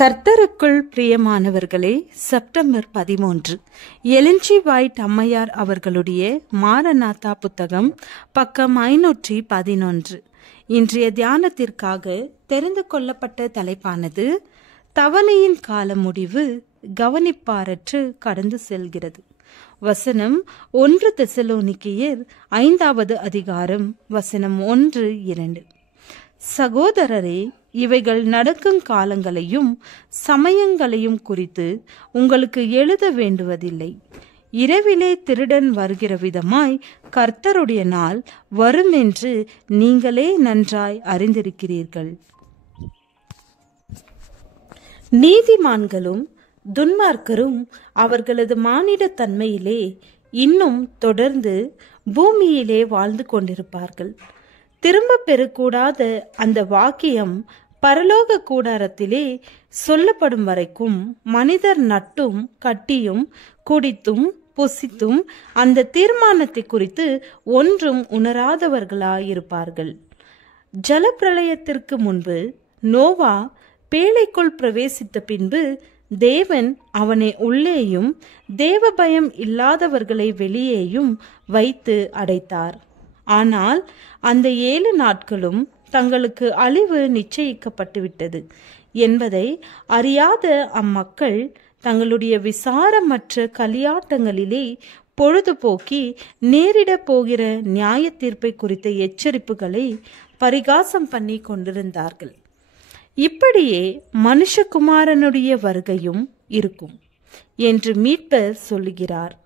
கர்த்தருக்குள் பிரியமானவர்களே, September 13 Elon G white அம்மையார் அவர்களுடைய மாரநாதா புத்தகம், பக்கம் 511. இன்றைய தியானத்திற்காக தெரிந்து கொள்ளப்பட்ட தலைப்பானது தவணையின் கால முடிவு கவனிப்பாரற்று கடந்து செல்கிறது. வசனம் 1 தெசலோனிக்கேயர் 5வது அதிகாரம் வசனம் 1-2. சகோதரரே, இவைகள் நடக்கும் காலங்களையும் சமயங்களையும் குறித்து உங்களுக்கு எழுத வேண்டுவதில்லை. இரவிலே திருடன் வருகிற விதமாய் கர்த்தருடைய நாள் வரும் என்று நீங்களே நன்றாய் அறிந்திருக்கிறீர்கள். நீதிமான்களும் துன்மார்க்கரும் அவர்களது மானிட தன்மையிலே இன்னும் தொடர்ந்து பூமியிலே வாழ்ந்து கொண்டிருப்பார்கள். திரும்ப பெறக்கூடாத அந்த வாக்கியம் பரலோக கூடாரத்திலே சொல்லப்படும் வரைக்கும் மனிதர் நட்டும் கட்டியும் குடித்தும் புசித்தும் அந்த தீர்மானத்தை குறித்து ஒன்றும் உணராதவர்களாயிருப்பார்கள். ஜலப்பிரளயத்திற்கு முன்பு நோவா பேழைக்குள் பிரவேசித்த பின்பு தேவன் அவனை உள்ளேயும் தேவ பயம் இல்லாதவர்களை வெளியேயும் வைத்து அடைத்தார். ஆனால் அந்த 7 நாட்களும் தங்களுக்கு அழிவு நிச்சயிக்கப்பட்டுவிட்டது என்பதை அறியாத அம்மக்கள் தங்களுடைய விசாரமற்ற களியாட்டங்களிலே பொழுதுபோக்கி நேரிட போகிற நியாய தீர்ப்பை குறித்த எச்சரிப்புகளை பரிகாசம் பண்ணி கொண்டிருந்தார்கள். இப்படியே மனுஷகுமாரனுடைய வருகையும் இருக்கும் என்று மீட்பர் சொல்லுகிறார்.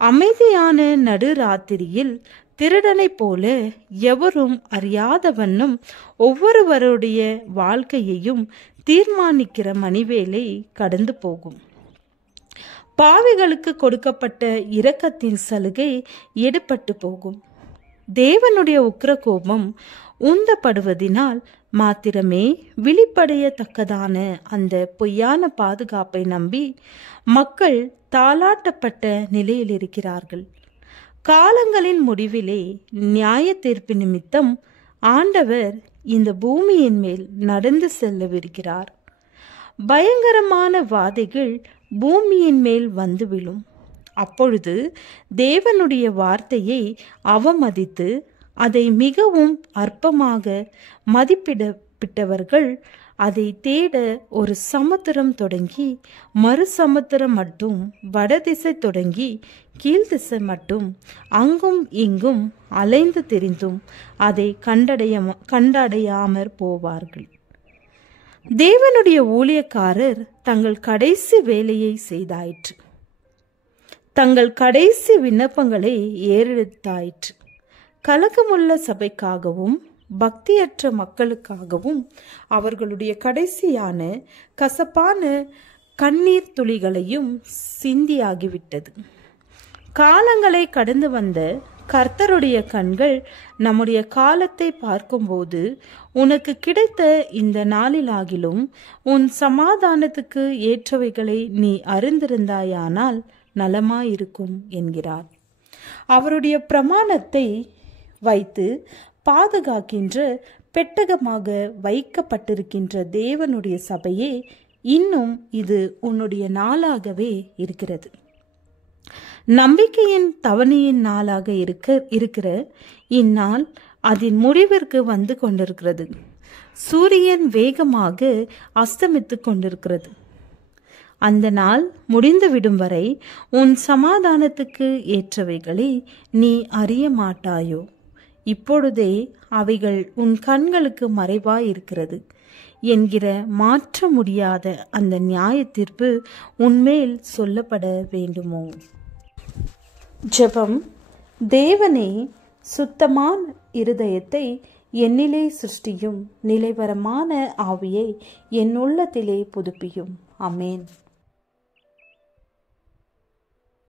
அமைதியான நடுராத்திரியில் திருடனை போல எவரும் அறியாதவண்ணம் ஒவ்வொருவருடைய வாழ்க்கையையும் தீர்மானிக்கிற மணிவேலை கடந்து போகும். பாவிகளுக்கு கொடுக்கப்பட்ட இரக்கத்தின் சலுகை எடுபட்டு போகும். தேவனுடைய உக்கிரகோபம் உந்தப்படுவதினால் மாத்திரமே விழிப்படையத்தக்கதான அந்த பொய்யான பாதுகாப்பை நம்பி மக்கள் தாளாட்டப்பட்ட நிலையில் இருக்கிறார்கள். காலங்களின் முடிவிலே நியாய தீர்ப்பு நிமித்தம் ஆண்டவர் இந்த பூமியின் மேல் நடந்து செல்லவிருக்கிறார். பயங்கரமான வாதைகள் பூமியின் மேல் வந்து விழும். அப்பொழுது தேவனுடைய வார்த்தையை அவமதித்து அதை மிகவும் அற்பமாக மதிப்பிடப்பட்டவர்கள் அதை தேட ஒரு சமுத்திரம் தொடங்கி மறு சமுத்திரம் மட்டும், வடதிசை தொடங்கி கீழ்திசை மட்டும் அங்கும் இங்கும் அலைந்து திரிந்தும் அதை கண்டடையாமற் போவார்கள். தேவனுடைய ஊழியக்காரர் தங்கள் கடைசி வேலையை செய்தாயிற்று. தங்கள் கடைசி விண்ணப்பங்களை ஏறெடுத்தாயிற்று. கலக்கமுள்ள சபைக்காகவும் பக்தியற்ற மக்களுக்காகவும் அவர்களுடைய கடைசியான கசப்பான கண்ணீர் துளிகளையும் சிந்தியாகிவிட்டது. காலங்களை கடந்து வந்த கர்த்தருடைய கண்கள் நம்முடைய காலத்தை பார்க்கும்போது, உனக்கு கிடைத்த இந்த நாளிலாகிலும் உன் சமாதானத்துக்கு ஏற்றவைகளை நீ அறிந்திருந்தாயானால் நலமாயிருக்கும் என்கிறார். அவருடைய பிரமாணத்தை வைத்து பாதுகாக்கின்ற பெட்டகமாக வைக்கப்பட்டிருக்கின்ற தேவனுடைய சபையே இன்னும் இது உன்னுடைய நாளாகவே இருக்கிறது. நம்பிக்கையின் தவணையின் நாளாக இருக்கிற இந்நாள் அதன் முடிவிற்கு வந்து கொண்டிருக்கிறது. சூரியன் வேகமாக அஸ்தமித்து கொண்டிருக்கிறது. அந்த நாள் முடிந்துவிடும் வரை உன் சமாதானத்துக்கு ஏற்றவைகளை நீ அறிய மாட்டாயோ? இப்பொழுதே அவைகள் உன் கண்களுக்கு மறைவாயிருக்கிறது என்கிற மாற்ற முடியாத அந்த நியாய தீர்ப்பு உன்மேல் சொல்லப்பட வேண்டுமோ? ஜெபம். தேவனே, சுத்தமான இருதயத்தை என்னிலே சிருஷ்டியும், நிலைவரமான ஆவியை என் உள்ளத்திலே புதுப்பியும். ஆமென்.